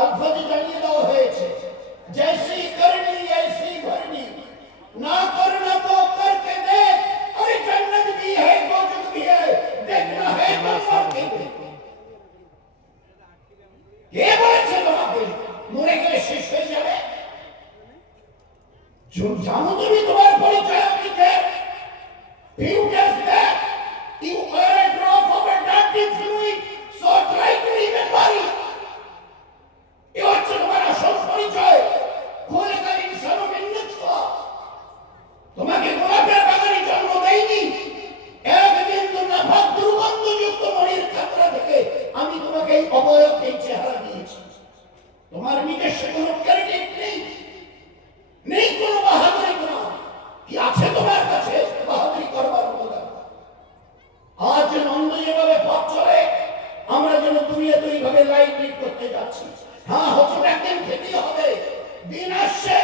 अल्फाज जानिए देওয়া হয়েছে, जैसी करनी ऐसी भरनी, ना करना तो करके देख, अरे जन्नत भी है दोजख भी है, देखना है तो मौके देख। কে বলেছে তোমাকে মরে গেলে শেষ হয়ে যাবে? জানো তুমি তোমার পরিচয় কি? few days back you were a drop of a dirty fluid, so try to remember it. ये হচ্ছে তোমার আসল পরিচয়। খোলেকার ইনসানও বিন্নুতফা, তোমাকে গোলাপের বাগানে জন্ম দেয়নি। এক বিন্দু নাফাক দুর্গন্ধযুক্ত মরির কাতরা থেকে আমি তোমাকে এই অবয়ব, এই চেহারা দিয়েছি। তোমার নিজস্ব কোনো ক্রেডিট নেই, নেই কোনো বাহাদুরি। তোমার কি আছে তোমার কাছে বাহাদুরি করবার মতো? আজ নন্দ যেভাবে পথ চলে, আমরা যেন দুনিয়াতে এইভাবে লাইফ লিড করতে যাচ্ছি। হ্যাঁ, হোঁচট একদিন খেতেই হবে, দিন আসছে।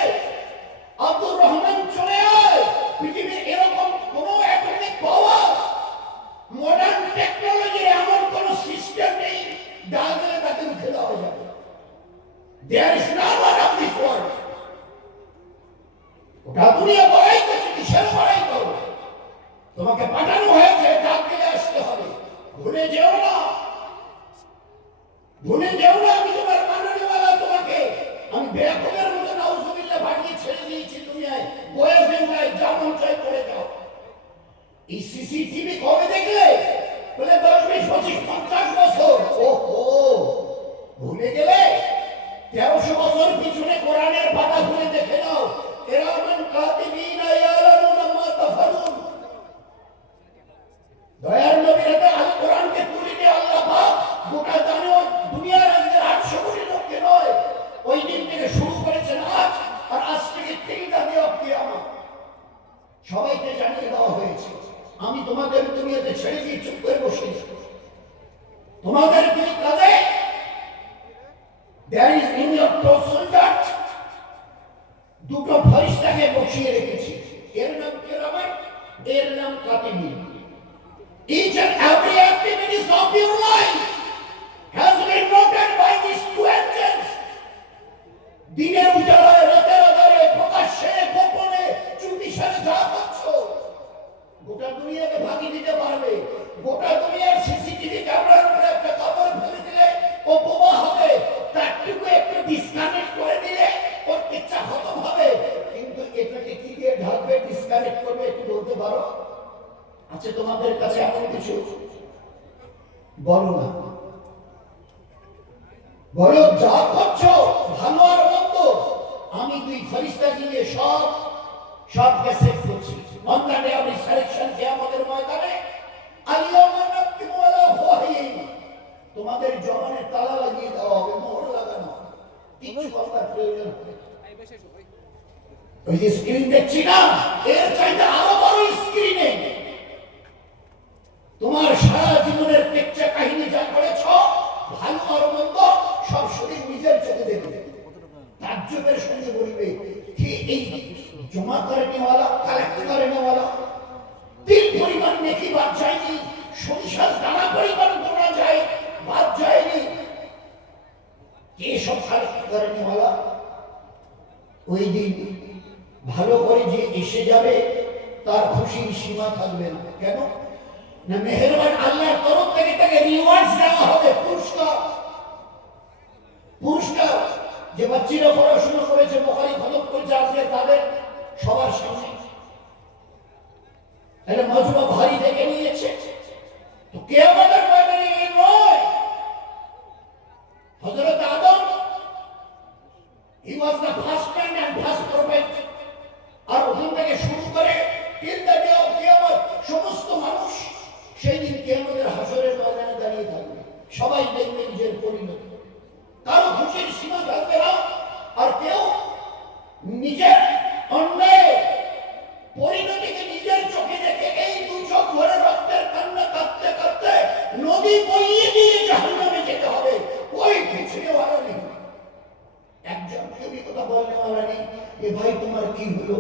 আব্দুর রহমান চলে আয়, পৃথিবীর এরকম কোন অ্যাটমিক পাওয়ার, মডার্ন টেকনোলজির এমন কোন সিস্টেম নেই যাতে তাকে উঠে দেওয়া যাবে। There is no one of this world. ওটা দুনিয়া বড়াই করছে, কিসের বড়াই করো? তোমাকে পাঠানো হয়েছে, তাকে আসতে হবে। ভুলে যেও না, ভুলে যেও না আমি তোমার মাননীওয়ালা। তোমাকে আমি বেয়াকুবের মতো নাউজুবিল্লাহ ভাগিয়ে ছেড়ে দিয়েছি দুনিয়ায়। বয়ে ফেললাই, যা মন চায় করে যাও। এই সিসিটিভি কবে দেখলে? বলে 10, 20, 25, 50 বছর। ওহো, ভুলে গেলে? 1300 বছর পিছনে কোরআনের পাতা খুলে দেখে নাও। কিরামান কাতিবিনা ইয়ালামুনা মা তাফালুন। দয়ার নবীরা আল কোরআনকে তুলে দিয়ে আল্লাহ পাক গোটা দুনিয়ার আজকে 800 কোটি লোককে নয়, ওই দিন থেকে শুরু করেছেন আজ, আর আজ থেকে 3টা দিন অবধি আমার সবাইকে জানিয়ে দেওয়া হয়েছে। আমি তোমাদের দুনিয়াতে ছেড়ে দিয়ে চুপ করে বসে তোমাদের দুই কাঁধে there is in your soldier দুটো ফেরেশতাকে বসিয়ে রেখেছি। এর নাম কিরামান, এর নাম কাতিবিন। Each and every activities of your life has been noted by these two angels. দিনের উজালায়, রাতের আধারে, প্রকাশ্যে, গোপনে, চুপিসারে যা করছো, গোটা দুনিয়াকে ভাগিয়ে দিতে পারবে। গোটা দুনিয়ার সিসিটিভি ক্যামেরার উপরে একটা কাপড় ফেলে দিলে ও বোমা হবে, তারটুকু একটু ডিসকানেক্ট করে দিলে ওর ইচ্ছা খতম হবে। কিন্তু এটাকে কি দিয়ে ঢাকবে, ডিসকানেক্ট করবে, একটু বলতে পারো? আচ্ছা, তোমাদের কাছে এমন কিছু বলো না, বলো যা করছো ভালো আর মন্দ, আমি দুই ফেরেশতাকে নিয়ে সবকে সেট করছি। On the day of resurrection, কিয়ামতের ময়দানে, আলিয়াউমা নাকতিমু আলা আফওয়াহিহিম, তোমাদের জবানে তালা লাগিয়ে দেওয়া হবে, মোহর লাগানো হবে, কিছু বলার প্রয়োজন হবে। ওই যে স্ক্রিন দেখছি না, এর চাইতে আরো বড় স্ক্রিনে তোমার সারা জীবনের পিকচার কাহিনী যা করেছ, ভালো আর মন্দ, সব শরীর নিজের চোখে দেখবে। তাজ্জুবের সঙ্গে বলবে কি এই জমা করে নেওয়ালা, কালেক্ট করে নেওয়ালা, তিল পরিমাণ নেকি বাদ যায়নি, সরিষার দানা পরিমাণ গোনা যায় বাদ যায়নি। কে সব কালেক্ট করে নেওয়ালা? ওই দিন ভালো করে যে এসে যাবে তার খুশির সীমা থাকবে না। কেন না? মেহেরবান আল্লাহর তরফ থেকে তাকে রিওয়ার্ডস দেওয়া হবে, পুরস্কার। পুরস্কার যে বাচ্চারা পড়াশোনা করেছে, বুখারী খতম করেছে, আজকে তাদের সবার সামনে একটা মজমা ভারী দেখে নিয়েছে। তো কিয়ামতের ময়দানে এই নয়। হযরত আদম, he was the first man and first prophet, আর ওখান থেকে শুরু করে till the day of কিয়ামত সমস্ত মানুষ সেই দিন কিয়ামতের হাসরের ময়দানে দাঁড়িয়ে থাকবে। সবাই দেখবে নিজের পরিণতি, কারো খুশির সীমা থাকবে না, আর কেউ নিজের অন্যায় পরিণতিকে নিজের চোখে দেখে এই দু চোখ ভরে রক্তের কান্না কাঁদতে কাঁদতে নদী বইয়ে দিয়ে জাহান্নামে যেতে হবে। ওই পিছনেওয়ালা নেই, একজন কেউ কথা বলনেওয়ালা নেই। এ ভাই তোমার কি হলো,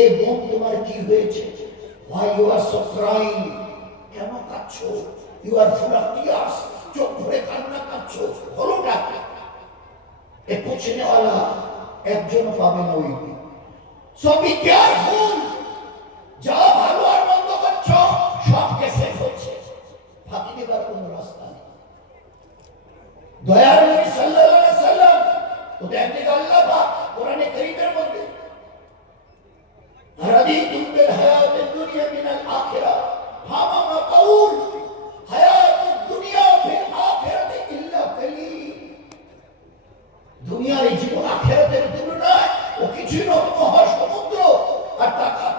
এ বোন তোমার কি হয়েছে, why you are so crying, কেন কাঁদছো, you are full of tears, চোখ ভরে কান্না কাঁদছো, হলোটা কি? নেওয়ালা একজন পাবে না ওই দিন। সো বি কেয়ারফুল, যা ভালো আর মন্দ করছো সব কেসে হচ্ছে, ফাঁকি দেবার কোন রাস্তা নেই। দয়ার নবী সাল্লাল্লাহু আলাইহি সাল্লাম তো একদিকে আল্লাহ পাক কোরআনে কারীমের মধ্যে রাদিতুম বিল হায়াতিদ দুনিয়া মিনাল আখিরাহ ফামা মাকাউল হায়াতুদ দুনিয়া ফিল আখিরাতি ইল্লা কালিল। দুনিয়ার এই জীবন আখিরাতের তুলনায় ও কিছুই নয়, মহা সমুদ্র, আর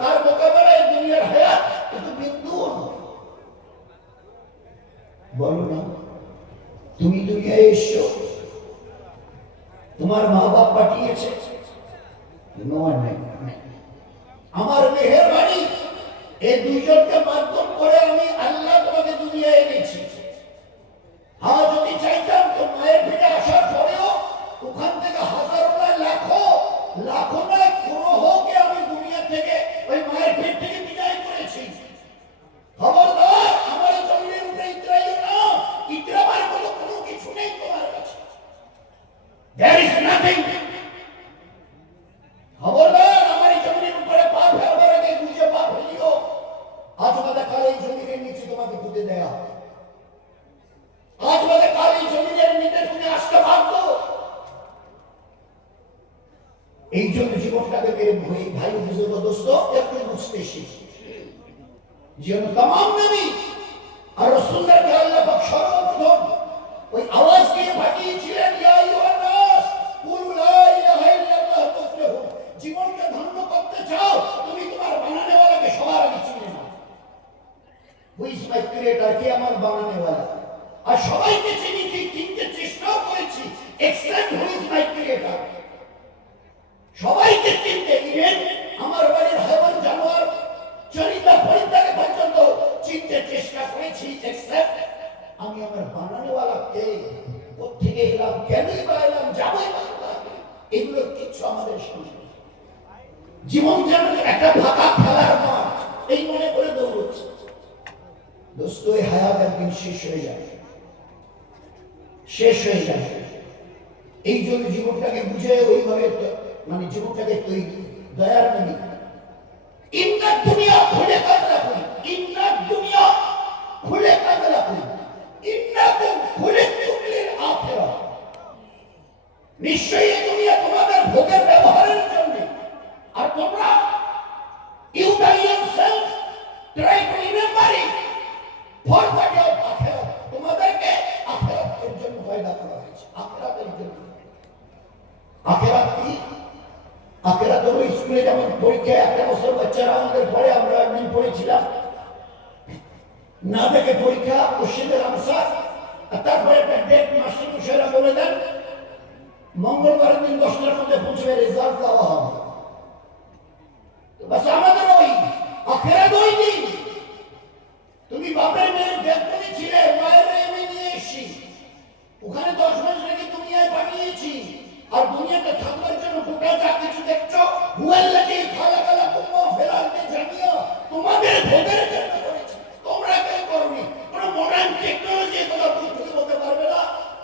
তার মোকাবেলায় দুনিয়ার হায়াত কিন্তু বিন্দুও নয়। বলো না, তুমি দুনিয়ায় এসছো, তোমার মা বাপ পাঠিয়েছে, আমার মেহেরবানি এই দুইজনকে মাধ্যম করে আমি আল্লাহ তোমাকে দুনিয়ায় এনেছি। হ্যাঁ, যদি চাইতাম তো মায়ের পেটে আসার পরেও ওখান থেকে হাজারো নয় লাখো নয় গ্রহকে আমি দুনিয়া থেকে ওই মায়ের পেট থেকে বিদায় করেছি। খবরদার, আমার এই জমিনের উপরে ইতরাইও না, ইতরাবার কোনো কিছু নেই তোমার কাছে। There is nothing. খবরদার, আমার এই জমিনের উপরে পা ফেলবার আগে বুঝে পা ফেলিও, আজ বাদে কাল এই জমিনের নিচে তোমাকে পুঁতে দেয়া হবে, আজ বাদে কাল এই জমিনের নিচে তুমি আসতে বাধ্য। এই জন্য জীবনটাকে মেরে ভাই বুঝুর্গ দোস্ত একটু বুঝতে শিখি। যেন তামাম নবী আর রাসূলদেরকে আল্লাহ পাক সর্বপ্রথম ওই আওয়াজ দিয়ে পাঠিয়েছিলেন, ইয়া আইয়ুহান নাস কুলু লা ইলাহা ইল্লাল্লাহ তুফলিহুন। জীবনকে ধন্য করতে চাও, তুমি তোমার বানানেওয়ালাকে সবার আগে চিনে নাও। হু ইজ মাই ক্রিয়েটর, কে আমার বানানেওয়ালা। আর সবাইকে চিনেছি, চিনতে চেষ্টাও করেছি, except who is my creator. সবাইকে চিনতে, ইভেন আমার বাড়ির হাইওয়ান জানোয়ার চরিতা পরিত্যাগে পর্যন্ত চিনতে চেষ্টা করেছি, এক্সেপ্ট আমি আমার বানানেওয়ালা কে, কোথেকে এলাম, কেনই বা এলাম, যাবই বা এগুলো কিচ্ছু আমাদের সামনে। জীবন যেন একটা ফাঁকা খেলার মাঠ, এই মনে করে দৌড়চ্ছে। দোস্ত, এই হায়াত একদিন শেষ হয়ে যাবে, শেষ হয়ে যাবে। এই জন্য জীবনটাকে বুঝে ওইভাবে মানে জীবনটাকে তৈরি। দয়ার নবী ইন্না দুনিয়া খুলে কাজলা করি, ইন্না দুনিয়া খুলে কাজলা করি, ইন্নাকুম খুলিকতুম লিল আখিরাহ। নিশ্চয়ই এই দুনিয়া তোমাদের ভোগের ব্যবহারের জন্য, আর তোমরা you by yourself try to remember it for the day of আখিরাত। তোমাদেরকে আখিরাতের জন্য পয়দা করা হয়েছে, আখিরাতের জন্য। আখিরাত কি? আখিরাত হলো স্কুলে যেমন পরীক্ষা একটা বছর বাচ্চারা আমাদের পড়ে, আমরা একদিন পড়েছিলাম না দেখে পরীক্ষা, কোশ্চেনের আনসার, আর তারপরে একটা ডেট মাস্টার মশাইরা বলে দেন মঙ্গলবারের দিন 10টার মধ্যে পৌঁছবে, রেজাল্ট দেওয়া হবে। বাস আমাদের ওই আখিরাত ওই দিন। তুমি বাপের মেয়ের বেতনে ছিলে, মায়ের আমি নিয়ে এসছি, ওখানে 10 মাস রেখে দুনিয়ায় পাঠিয়েছি, আর দুনিয়াতে থাকবার জন্য গোটা যা কিছু দেখছো হুয়াল্লাযী খালাকালাকুম ওয়া ফিল আরদি জামিয়া, তোমাদের ভোগের জন্য করেছি, তোমরা কেউ করনি। কোন মডার্ন টেকনোলজি কথা বলতে পারবে না,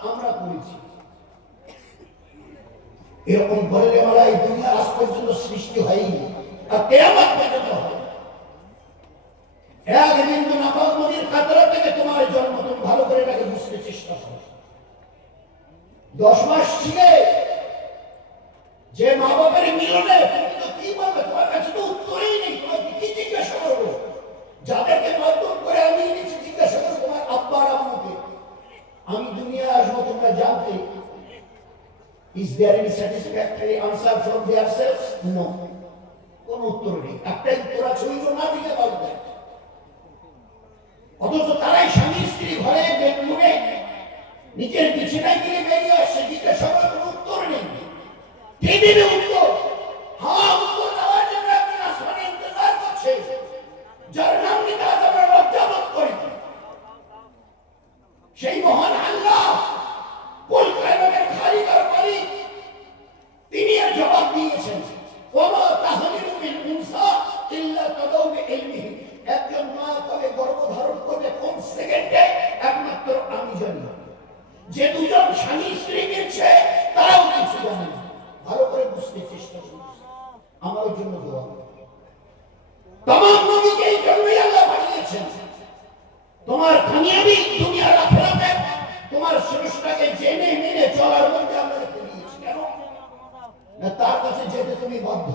আমরা করেছি। এরকম বললে ওরা এই দুনিয়া আজ পর্যন্ত সৃষ্টি হয়নি, আর কিয়ামত পর্যন্ত হবে। একদিন তো নাপাক নদীর কাতরা থেকে তোমার জন্ম, তুমি ভালো করে এটাকে বুঝতে চেষ্টা করো। 10 মাস ছিলে যে মা বাবার মিলনে, তুমি তো কি বলবে? তোমার কাছে তো উত্তরই নেই, তোমাকে কি জিজ্ঞাসা করবো? যাদেরকে মাধ্যম করে আমি এনেছি জিজ্ঞাসা করবো তোমার আব্বার আম্মুকে, আমি দুনিয়ায় আসবো তোমরা জানতে। Is there any satisfactory answer from their selves? No. কোন উত্তর নেই। একটাই উত্তর আছে, ওই না দিতে পারবে। অথচ তারাই স্বামী স্ত্রী ঘরে বেডরুমে নিজের বিছানায় গিয়ে বেরিয়ে আসছে, জিজ্ঞাসা করার কোনো উত্তর নেই। কে দেবে উত্তর? হ্যাঁ, উত্তর দেওয়ার জন্য একজন আসমানে ইন্তজার করছে, যার নাম নিতে আজ আমরা লজ্জাবোধ করি। সেই মহান আল্লাহ, কুল কায়নাতের খালিক আর মালিক, তিনি এর জবাব দিয়েছেন, ওয়া তাহমিলু মিন উনসা ইল্লা তাদাউ বিইলমিহি। একজন মা কবে গর্ভধারণ করবে কোন সেকেন্ডে একমাত্র আমি জানি। যে দুজন স্বামী স্ত্রী কিনছে তারাও কিছু জানে না। ভালো করে বুঝতে চেষ্টা করুন। আমার জন্য দোয়া। तमाम নবীকে এই জন্যই আল্লাহ পাঠিয়েছেন। তোমার কামিয়াবি দুনিয়ার আখিরাতে তোমার স্রষ্টাকে জেনে মেনে চলার মধ্যে আমরা রেখে দিয়েছি। কেন না তার কাছে যেতে তুমি বাধ্য,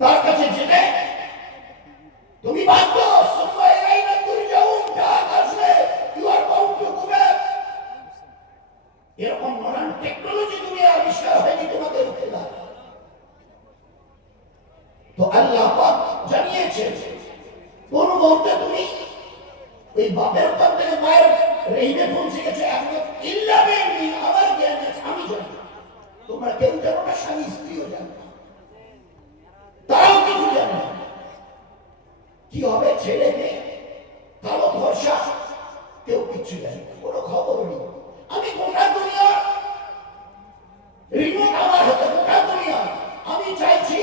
তার কাছে যেতে তুমি বাধ্য। এরকম মডার্ন টেকনোলজি তুমি আবিষ্কার হয়নি তোমাদের উপরে। তো আল্লাহ পাক জানিয়েছেন কোন মুহূর্তে তুমি ওই বাপের পর থেকে মায়ের রেহিমে পৌঁছে গেছে। একদম ইল্লাবে আমার জ্ঞান আছে, আমি জানি। তোমরা কেউ জানো না, স্বামী স্ত্রীও জানো না, তারাও কিছু জানে না। কি হবে ছেলে মেয়ে, কালো ভরসা, কেউ কিছু জানে না, কোনো খবর নেই। আমি গোটা দুনিয়া রিমোট আমার হাতে, গোটা দুনিয়া। আমি চাইছি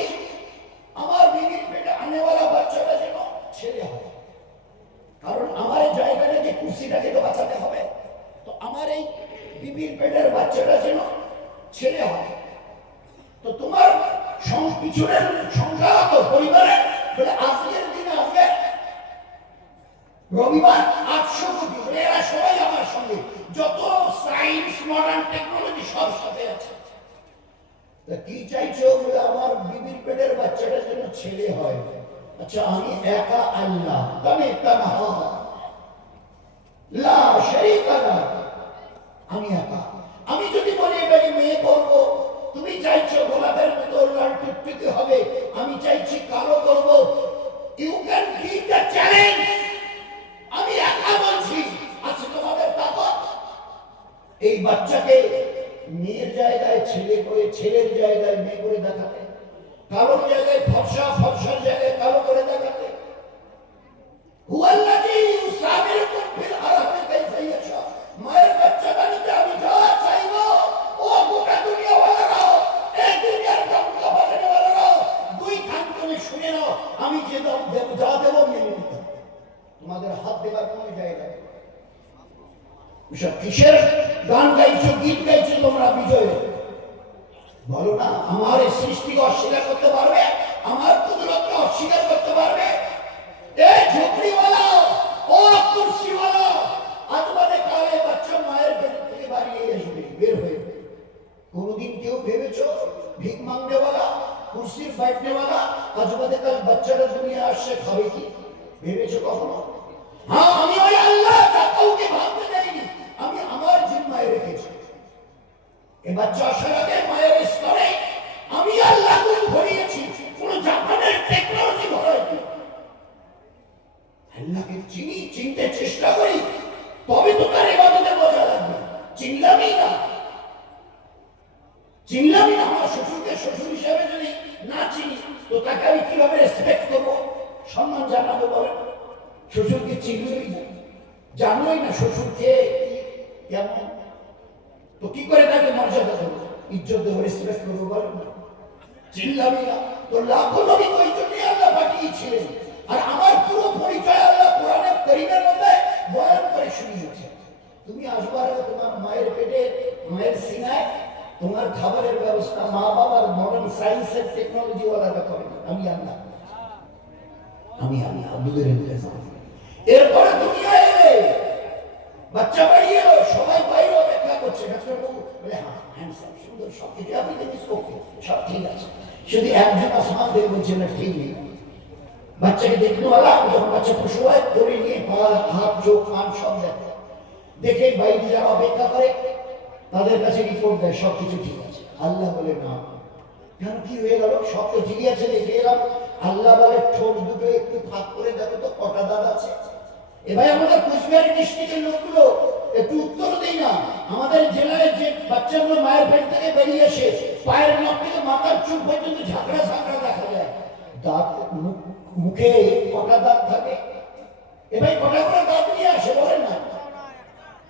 আমার বিবির পেটে আনেওয়ালা বাচ্চাটা যেন ছেলে হয়, কারণ আমার এই জায়গাটাকে কুর্সিটাকে তো বাঁচাতে হবে। তো আমার এই বিবির পেটের বাচ্চাটা যেন ছেলে হয়। তো তোমার পিছনের সংখ্যা তো পরিবারের বলে আজকের দিনে হবে রবিবার 800 কোটি, বলে এরা সবাই আমার সঙ্গে, যত সায়েন্স মডার্ন টেকনোলজি সব সাথে আছে। কি চাইছো বলে আমার বিবির পেটের বাচ্চাটার জন্য ছেলে হয়। আচ্ছা আমি একা আল্লাহ, তবে তানহা লা শারীকা লাহ, আমি একা। আমি যদি বলি এটাকে মেয়ে করব, তুমি চাইছো গোলাপের মতো লাল টুকটুকে হবে, আমি চাইছি কালো করব। You can beat the challenge. আমি একা বলছি, আছে তোমাদের তাকত এই বাচ্চাকে মেয়ের জায়গায় ছেলে করে, ছেলের জায়গায় মেয়ে করে দেখাতে, কালোর জায়গায় ফর্সা, ফর্সার জায়গায় কালো করে দেখাতে। হুয়াল্লাযী ইউসাবিরুকুম ফিল আরহামি কাইফা ইয়াশা। মায়ের বাচ্চাটা নিতে আমি যা চাইবো, ও গোটা দুনিয়া ওয়ালারাও, এই দুনিয়ার কামকা বাজানে ওয়ালারাও, দুই কান করে শুনে নাও, আমি যে দাম দেব, যা দেব মেনে নিতে। তোমাদের হাত দেবার কোনো জায়গা নেই। সব কিসের গান গাইছো, গীত গাইছো তোমরা বিজয়? বলো না আমার এই সৃষ্টিকে অস্বীকার করতে পারবে, আমার কুদরতকে অস্বীকার করতে পারবে? এই ঝুপড়িওয়ালা, ও কুর্সিওয়ালা, আজ বাদে কালে বাচ্চা মায়ের পেট থেকে বাড়িয়ে আসবে, বের হয়ে। কোনদিন কেউ ভেবেছো ভিক মাংনেওয়ালা, কুর্সির বাইটনেওয়ালা আজ বাদে কাল বাচ্চাটা দুনিয়া আসছে, খাবে কি? ভেবেছো কখনো? হ্যাঁ, আমি ওই আল্লাহ যা কাউকে ভাবতে দেয়নি, আমি আমার জিম্মায় রেখেছি। এ বাচ্চা আসার আগে মায়ের স্তরে আমি আল্লাহ গুণ ভরিয়েছি, কোন জাপানের টেকনোলজি ভরাইনি। আল্লাহকে চিনি, চিনতে চেষ্টা করি, তবে তো তার ইবাদতে বোঝা লাগবে। চিনলামই না, চিনলামই না। আমার শ্বশুরকে শ্বশুর হিসাবে যদি না চিনি, তো তাকে আমি কিভাবে রেসপেক্ট করবো, সম্মান জানাবো? বলেন, শ্বশুরকে চিনলই না, জানলই না শ্বশুরকে কেমন, তো কি করে তাকে মর্যাদা দেবো, ইজ্জত দেবো, রেসপেক্ট করবো? বলেন না, চিনলামই না। তো লাখো নবী ওই জন্যই আল্লাহ পাঠিয়েছিলেন। আর আমার পুরো পরিচয় আল্লাহ কোরআনে কারীমের মধ্যে বয়ান করে শুনিয়েছে। তুমি আসবার তোমার মায়ের পেটে, মায়ের সিনায় তোমার খাবারের ব্যবস্থা মা বাবার মডার্ন সায়েন্সের টেকনোলজি ওয়ালারা করে না। আমি আল্লাহ, আমি আল্লাহ দুধের ইন্তজাম। এরপরে দুনিয়া এলে বাচ্চা বাড়িয়ে সবাই বাইরে অপেক্ষা করছে। ডাক্তারবাবু বলে হ্যাঁ হ্যান্ডসাম, সুন্দর, সব কিছু আপনি দেখি সব ঠিক আছে, শুধু একজন আসমান দেখে বলছে না ঠিক নেই। বাচ্চাকে দেখনেওয়ালা যখন বাচ্চা পশু হয় ধরে নিয়ে পা, হাত, চোখ, কান সব দেখে, দেখে বাইরে যারা অপেক্ষা করে তাদের কাছে রিপোর্ট দেয় সব কিছু ঠিক আছে। আল্লাহ বলে না, কেন কি হয়ে গেল? সব তো ঠিকই আছে, দেখে এলাম। আল্লাহ বলে ঠোঁট দুটো একটু ফাঁক করে দেখো তো কটা দাঁত আছে। এবার আমাদের কুচবিহার ডিস্ট্রিক্টের লোকগুলো একটু উত্তর দেই না। আমাদের জেলায় যে বাচ্চাগুলো মায়ের পেট থেকে বেরিয়ে এসে পায়ের নখ থেকে মাথার চুল পর্যন্ত ঝাঁকড়া ঝাঁকড়া দেখা যায়। দাঁত, মুখে কটা দাঁত থাকে? এবার কটা করে দাঁত নিয়ে আসে বলেন না?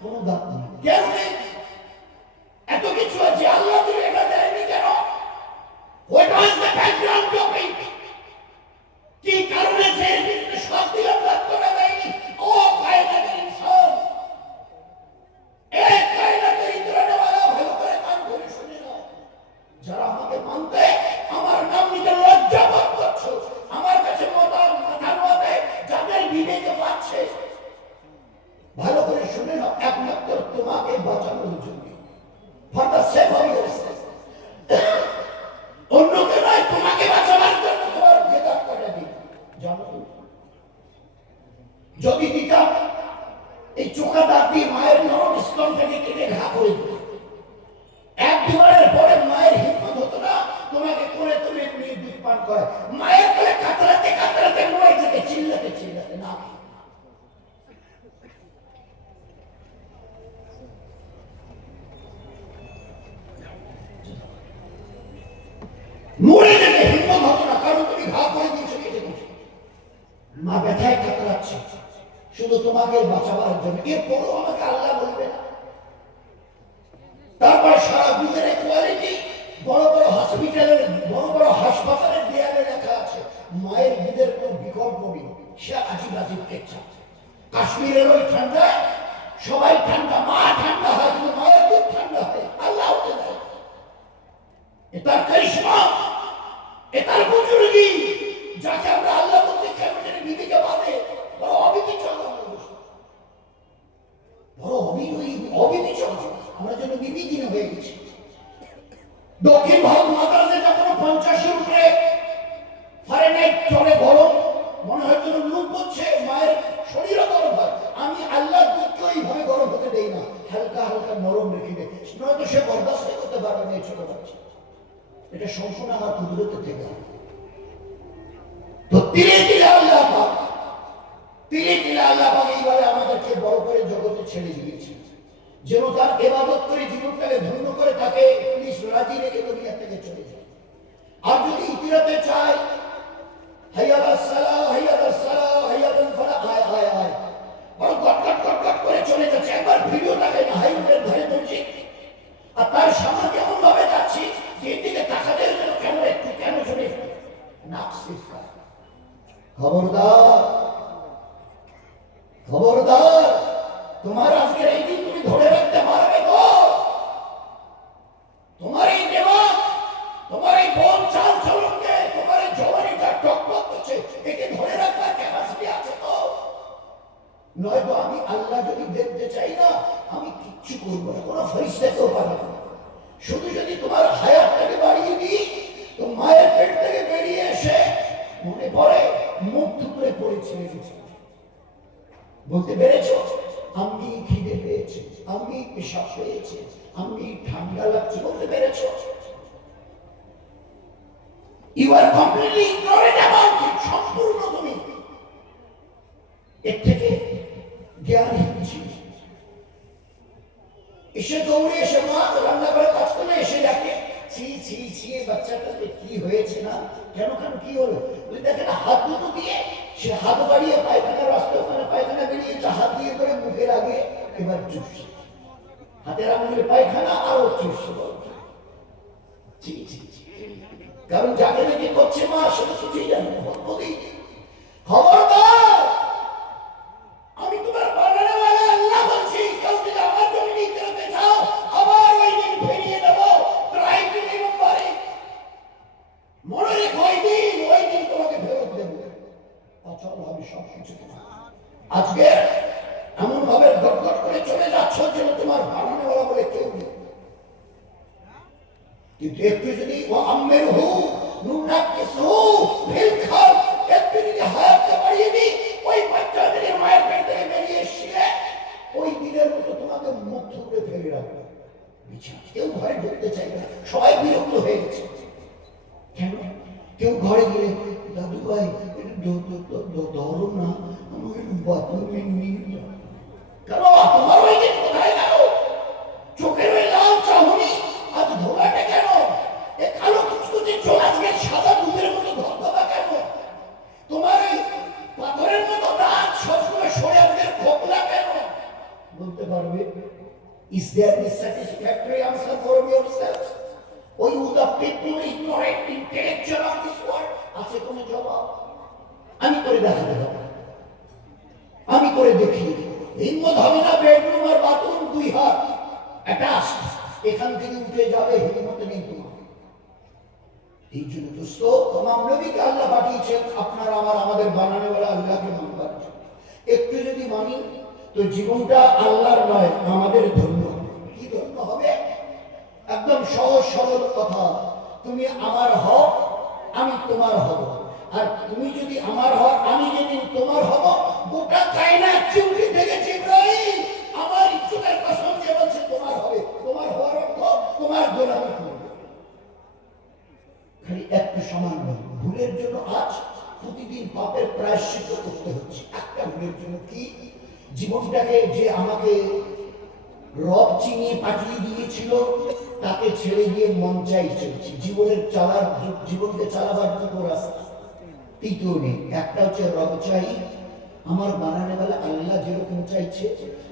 কোনো দাঁত নেই। কেন নেই? এত কিছু আছে, আল্লাহ তুমি এটা দেয়নি কেন? What was the background of it? কি কারণে যে সব দিলাম দাঁত করা দেয়নি? ও কায়নাতের ইনসান, মরে যেতে হিম্মত হতো না, কারণ তুমি ঘা করে দিয়েছো, কেটে দিয়েছো। মা ব্যথায় কাতরাচ্ছে শুধু তোমাকে বাঁচাবার জন্য, এরপরও আমাকে আল্লাহ বলবে না। তারপর সারা দুধের কোয়ালিটি বড় বড় হসপিটালের, বড় বড় হাসপাতালের দেয়ালে লেখা আছে মায়ের দুধের কোন বিকল্প নেই। সে আজিব আজিব দেখছে। কাশ্মীরের ওই ঠান্ডা, সবাই ঠান্ডা, মা ঠান্ডা হয় কিন্তু মায়ের দুধ ঠান্ডা হয়। আল্লাহ হতে দেয়, এটার কারিশমা, এটার বুজুর্গি, যাকে আমরা আল্লাহ বলতে কেমন বিবিকে বাঁধে। বড় অবিবিচনা, বড় অবিবিচনা, আমরা যেন বিবিহীন হয়ে গেছি। দক্ষিণ ভারত মাদ্রাসে যখন 50-এর উপরে ফারেনহাইট চলে গরম, মনে হয় যেন লুক করছে, মায়ের শরীরও গরম হয়। আমি আল্লাহর দুধকে ওইভাবে গরম হতে দেই না, হালকা হালকা নরম রেখে দেয়, নয়তো সে বরদাস্ত করতে পারবে না এই ছোট বাচ্চা। এটা সম্পূর্ণ আমার কুদরতের থেকে। তো তিলে তিলে আল্লাহ পাক, তিলে তিলে আল্লাহ পাক এইভাবে আমাদেরকে বড় করে জগতে ছেড়ে দিয়েছে, যেন তার ইবাদত করে জীবনটাকে ধন্য করে তাকে পুলিশ রাজি রেখে দুনিয়া থেকে চলে যায়। আর যদি ইতিরাতে চায় হাইয়া আলাস সালাহ, হাইয়া আলাস সালাহ, হাইয়া আলাল ফালাহ, আয় আয় আয়, বড় গটগট গটগট করে চলে যাচ্ছে। একবার ভিডিও দেখে না, হাইওয়ের ধারে ধরছি, আর তার সামনে কেমন ভাবে যাচ্ছি যে এদিকে তাকাতে যেন কেন একটু কেন চলে নাক সিফকা। খবরদার, খবরদার, তোমার আজকের এই দিন তুমি ধরে রাখতে পারবে তো? তোমার এই দেওয়া, তোমার এই বল চাল চলনকে, তোমার এই জওয়ানিটা টকটক করছে, একে ধরে রাখবার ক্যাপাসিটি আছে তো? নয়তো আমি আল্লাহ যদি দেখতে চাই না, আমি কিচ্ছু করবো না, কোনো ফরিস্তাকেও পাঠাবো না। শুধু যদি তোমার হায়াতটাকে বাড়িয়ে দিই, তো মায়ের পেট থেকে বেরিয়ে এসে মনে পড়ে মুখ টুকরে পড়ে ছেড়ে গেছে। বলতে পেরেছ? আমি খিদে পেয়েছে, আমি পেশাব পেয়েছে, আমি ঠান্ডা লাগছে, বলতে পেরেছ? You are completely ignorant about it. সম্পূর্ণ তুমি এর থেকে জ্ঞানহীন ছিল। এসে দৌড়ে এসে মা রান্না করে কাজ করলে এসে ডাকে, ছি ছি ছি, বাচ্চাটাকে কি হয়েছে না, কেন কেন কি হলো? দেখেন হাত দুটো দিয়ে সে হাত বাড়িয়ে পায়খানার রাস্তা, ওখানে পায়খানা বেরিয়েছে, হাত দিয়ে করে মুখের আগে এবার চুষছে, হাতের আঙুলের পায়খানা আরো চুষছে। ছি ছি ছি, কারণ যাকে দেখে করছে মা সেটা কিছুই জানে না। খবরদার, আমি তোমার বানানোওয়ালা আল্লাহ বলছি, কেউ যদি আমার জন্য করতে চাও, আবার ওই দিন ফিরিয়ে দেবো। ট্রাই টু রিমেম্বার ইট। মনে রেখো, ওই দিন তোমাকে ফেরত দেবো। অচল হবে সবকিছু। আজকে এমন ভাবে গটগট করে চলে যাচ্ছ যেন তোমার বানানোওয়ালা বলে কেউ নেই। কিন্তু একটু যদি ও আম্মের হু নুনাকিসু ফিল খালক, একটু যদি হায়াতকে বাড়িয়ে দিই, ওই বাচ্চা যদি মায়ের পেট থেকে বেরিয়ে এসেছিলে, ওই দিনের মতো তোমাকে মুখ থুবড়ে ফেলে রাখবে বিছানা। কেউ ঘরে ঢুকতে চাইবে না, সবাই বিরক্ত হয়ে গেছে। কেন? কেউ ঘরে গেলে দাদু ভাই ধরো না, আমাকে বাথরুমে নিয়ে যাও। কেন? তোমার ওই দিন কোথায় গেল? চোখের ওই লাল চাহনি আজ ধোলাটা কেন? এ কালো কুচকুচে চোখ আজকে সাদা দুধের মতো ধবধবা কেন? তোমার এই পাথরের মতো দাঁত সবসময় সরে আজকে খোকলা কেন? বলতে পারবে? Is there a satisfactory answer for yourself? Or you the people ignorant intellectual of this world? আছে কোনো জবাব? আমি করে দেখাতে হবে, আমি করে দেখি। হিম্মত হবে না, বেডরুম আর বাথরুম 2 হাত অ্যাটাচড, এখান থেকে উঠে যাবে, হিম্মত নেই তোমার। এই জন্য দোস্ত, তমাম নবীকে আল্লাহ পাঠিয়েছেন আপনার আমার আমাদের বানানোওয়ালা আল্লাহকে মানবার জন্য। একটু যদি মানি তো জীবনটা আল্লাহর নয়, আমাদের ধন্য। কি ধন্য হবে? একদম সহজ সরল কথা, তুমি আমার হও, আমি তোমার হব। আর তুমি যদি আমার হও, আমি যেদিন তোমার হব, গোটা কায়নাত চিউটি থেকে জিবরাইল আমার ইচ্ছুকের কসম যে বলছে তোমার হবে। তোমার হওয়ার অর্থ তোমার গোলামি করবে। খালি একটু সমান নয়, ভুলের জন্য আজ প্রতিদিন পাপের প্রায়শ্চিত্ত করতে হচ্ছে। একটা ভুলের জন্য কি? জীবনটাকে যে আমাকে রব চিনিয়ে পাঠিয়ে দিয়েছিল, তাকে ছেড়ে দিয়ে মন চাই চলছে। জীবনকে চালাবার দুটো রাস্তা, তৃতীয় নেই। একটা হচ্ছে রব চাই, আমার বানানে বেলা আল্লাহ যেরকম চাইছে,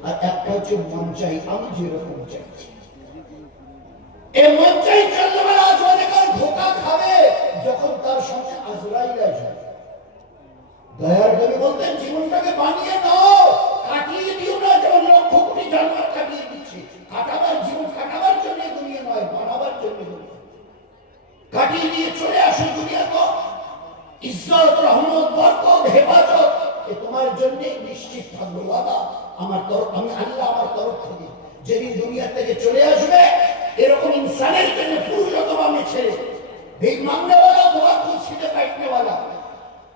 আর একটা হচ্ছে মন চাই, আমি যেরকম চাইছি। এই মন চাই চলতে বেলা আজওয়াজের ধোকা খাবে যখন তার সঙ্গে আজরাইল আসবে। দয়ার কবি বলতেন, জীবনটাকে বানিয়ে নাও, কাটিয়ে দিও না। যেমন লক্ষ কোটি জানোয়ার কাটিয়ে দিচ্ছে, জীবন কাটাবার জন্য দুনিয়া নয়, বানাবার জন্য দুনিয়া। কাটিয়ে দিয়ে চলে আসো দুনিয়া। তো ইজ্জত, রহমত, বরকত, হেফাজত এ তোমার জন্য নিশ্চিত থাকবে। ওয়াদা আমি আল্লাহ আমার তরফ থেকে। যেদিন দুনিয়া থেকে চলে আসবে, এরকম ইনসানের জন্য পুরুষ অথবা মেয়ে, ভিক মাংনে वाला অথবা কুর্সিতে बैठने वाला,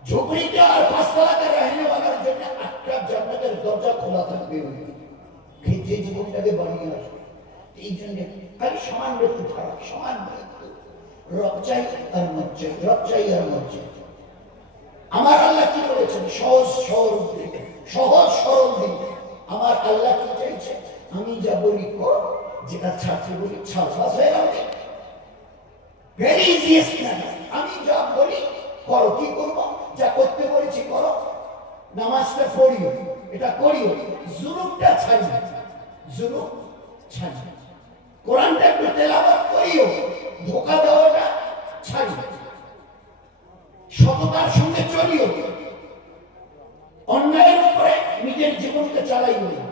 ঝুপড়িতে আর পাঁচতলাতে रहने वालाর জন্য আটটা জান্নাতের দরজা খোলা থাকবে। যে জীবনটাকে বানিয়ে আসবে, এই জন্য খালি সামান্য একটু ফারাক, সামান্য একটু রব চাই আর মন চাই, রব চাই আর মন চাই। আমার আল্লাহ কি বলেছেন? সহজ সরল দিন, সহজ সরল দিন। আমার আল্লাহ কি চাইছে? আমি যা বলি করো, যেটা ছাড়তে বলি ছাড়, বাস হয়ে গেল। ভেরি ইজিয়েস্ট না, আমি যা বলি করো। কি করবো? যা করতে বলেছি করো। নামাজটা পড়িও, এটা করিও। জুলুমটা ছাড়ি, জুলুম ছাড়ি। কোরআনটা একটু তেলাওয়াত করিও, ধোঁকা দেওয়াটা ছাড়ি। সততার সঙ্গে চলিও, অন্যায়ের উপরে নিজের জীবনকে চালাইও না।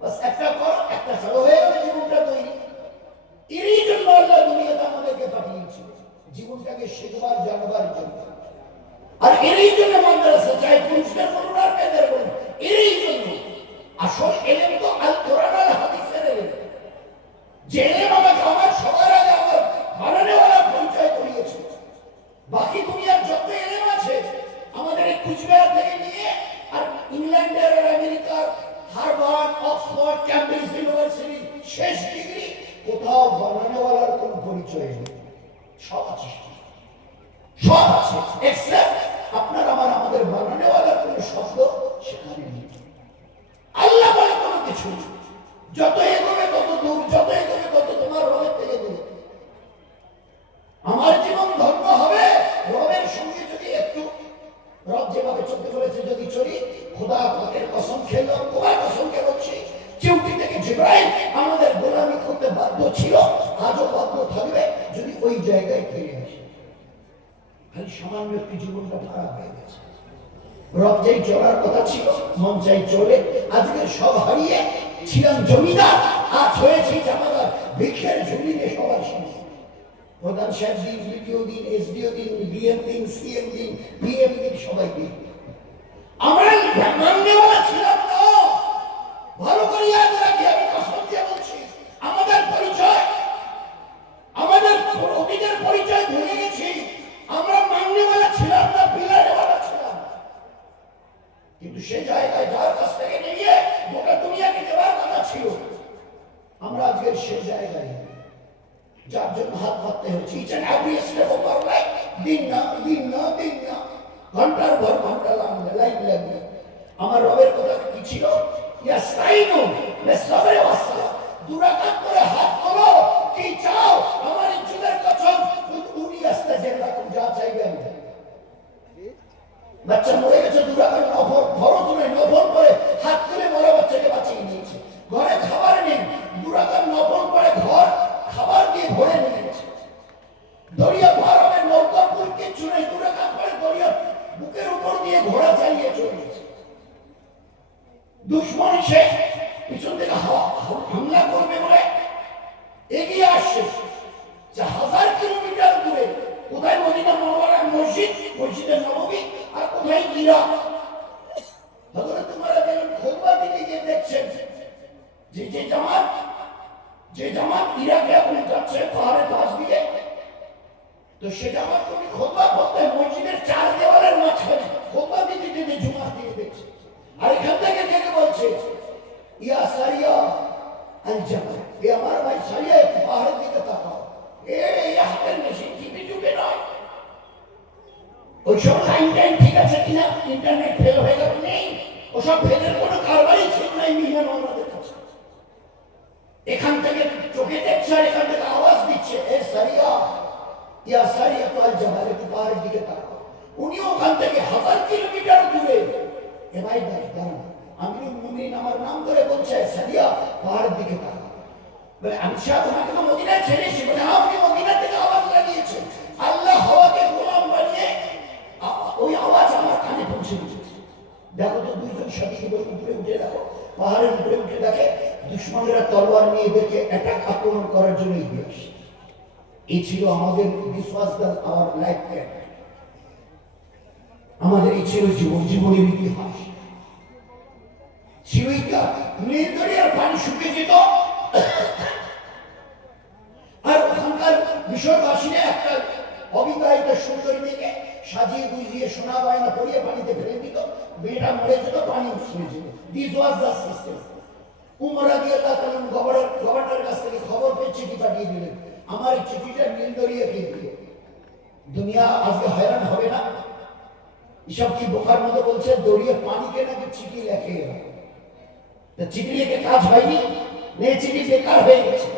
বাস একটা করো, একটা ছাড়ো, হয়ে গেল জীবনটা তৈরি। এরই জন্য আল্লাহ দুনিয়াতে আমাদেরকে পাঠিয়েছিল, জীবনটাকে শিখবার, জানবার জন্য। আর এরই জন্য মাদ্রাসা, চাই পুরুষদের বলুন আর মেয়েদের বলুন, এরই জন্য। আসল এলেম তো আল কোরআন আল হাদিসের এলেম। যে এলেম আমাকে আমার সবার আগে আমার বানানেওয়ালা পরিচয় করিয়েছে। বাকি দুনিয়ার যত এলেম আছে, আমাদের এই কুচবিহার থেকে নিয়ে আর ইংল্যান্ডের আর আমেরিকার হার্ভার্ড, অক্সফোর্ড, ক্যামব্রিজ ইউনিভার্সিটি শেষ ডিগ্রি, কোথাও বানানেওয়ালার কোন পরিচয় নেই। সব আছে, সব আছে, এক্সেপ্ট আপনার আমাদের বানানেওয়ালার কোন শব্দ সেখানে নেই। আল্লাহ বলে কোনো কিছু, যত এগোবে তত দূর, যত এগোবে তত তোমার রবের থেকে দূর। আমার জীবন ধন্য হবে রবের সঙ্গে যদি একটু, রব যেভাবে চলতে বলেছে যদি চলি। খোদা পাকের কসম খেলাম, তোমার কসম কে বলছি, চিউটি থেকে জিবরাইল আমাদের গোলামি করতে বাধ্য ছিল, আজও বাধ্য থাকবে যদি ওই জায়গায় ফিরে আসে। খালি সামান্য একটি জীবনটা খারাপ হয়ে গেছে। রব যেই চলার কথা ছিল, মন চাই চলে। আজকে সব হারিয়ে ছিলাম জমিদার, আজ হয়েছি জামাদার। ভিক্ষের ঝুলি নিয়ে সবার সঙ্গে প্রধান সাহেব দিন, বিডিও দিন, এসডিও দিন, বিএম দিন, সিএম দিন, পিএম দিন, সবাই দিন। আমরা মাননেওয়ালা ছিলাম না। ভালো করে ইয়াদ রাখি, আমি কসম দিয়ে বলছি, আমাদের পরিচয়, আমাদের অতীতের পরিচয় ভুলে গেছি। আমরা মাননেওয়ালা ছিলাম না, বিলানেওয়ালা ছিলাম। কিন্তু সে জায়গায় যার কাছ থেকে নিয়ে গোটা দুনিয়াকে দেওয়ার কথা ছিল, আমরা আজকে সে জায়গায়, যার জন্য হাত পাততে হচ্ছে। Each and every step of our life, দিন না, ঘন্টার পর ঘন্টা লাইন লাগবে। আমার রবের কথা কি ছিল? ইয়াস্তাইনু বিসসাবরি ওয়াস-সালাহ, দুরাকাত করে হাত তোলো, কি চাও? আমার ইজ্জতের কসম, উনি আস্তাজিব লাকুম, যা চাইবেন। বাচ্চা মরে গেছে, দুরাকাত নফল ফরজ নয়, নফল করে হাত তুলে মরা বাচ্চাকে বাঁচিয়ে নিয়েছে। ঘরে খাবার নেই, দুরাকাত নফল করে ঘর খাবার দিয়ে ভরে নিয়েছে। দরিয়া পার হবে, নৌকা পুল কিচ্ছু নেই, দুরাকাত করে দরিয়া বুকের উপর দিয়ে ঘোড়া চালিয়ে চলেছে। দুশ্মন সে পিছন থেকে হামলা করবে বলে এগিয়ে আসছে, 1000 কিলোমিটার দূরে। কোথায়? মদিনা মুনাওয়ারার মসজিদ, মসজিদে নববী, আর কোথায় ইরাক। হযরত উমর রাদিয়াল্লাহু খুতবা দিতে গিয়ে দেখছেন যে জামাত ইরাকে এখন যাচ্ছে পাহাড়ে পাশ দিয়ে, তো সে জামাত তুমি খুতবা করতে মসজিদের 4 দেওয়ালের মাঝখানে খুতবা দিতে দিতে জুমা দিয়ে দেখছে। আর এখান থেকে দেখে বলছে, ইয়া সারিয়া আল জামাল, এ আমার ভাই সারিয়া, একটু পাহাড়ের দিকে তাকাও। এই হাতের মেশিন টিপে চুপে নয়, ওইসব লাইন ঠিক আছে কিনা, ইন্টারনেট ফেল হয়ে গেল, নেই। ওসব ফেলের কোনো কারবারই ছিল না মিজান আমাদের কাছে। এখান থেকে চোখে দেখছে আর এখান থেকে আওয়াজ দিচ্ছে, এ সারিয়া, ইয়া সারিয়া তোয়াল জামাল, একটু পাহাড়ের দিকে তাকাও। উনিও ওখান থেকে 1000 কিলোমিটার দূরে। এ ভাই দাঁড়ান, আমিরুল মুমিনিন আমার নাম ধরে বলছে, সারিয়া পাহাড়ের দিকে তাকাও। বলে আমি সাহেব ওনাকে তো মদিনায় ছেড়েছি। বলে আপনি মদিনা থেকে আওয়াজ লাগিয়েছেন। আল্লাহ হাওয়াকে গোলাম বানিয়ে ওই আওয়াজ আমার কানে পৌঁছে দিয়েছে। দেখো তো দুইজন সাথী উপরে উঠে দেখো, পাহাড়ের উপরে উঠে দেখে দুশ্মনেরা তলোয়ার নিয়ে এদেরকে অ্যাটাক আক্রমণ করার জন্য এগিয়ে আসে। এই ছিল আমাদের বিশ্বাস, আমার লাইফ প্ল্যান, আমাদের এই ছিল জীবনের ইতিহাস। ছিল নীলদরিয়ার পানি শুকিয়ে যেত আর ওখানকার মিশরবাসীরা একটা অবিবাহিত সুন্দরী মেয়েকে সাজিয়ে গুজিয়ে সোনা বায়না পরিয়ে পানিতে ফেলে দিত। মেয়েটা মরে যেত, পানি উৎসে যেত। This was the system. Umar রাদিয়াল্লাহু তাআলা গভর্নরের কাছ থেকে খবর পেয়ে চিঠি পাঠিয়ে দিলেন, আমার এই চিঠিটা নীলদরিয়াকে দিও। দুনিয়া আজকে হয়রান হবে না। এসব কি বোকার মতো বলছে, দরিয়া পানিকে নাকি চিঠি লেখে। চিঠি লিখে কাজ হয়নি, চিঠি বেকার হয়ে গেছে।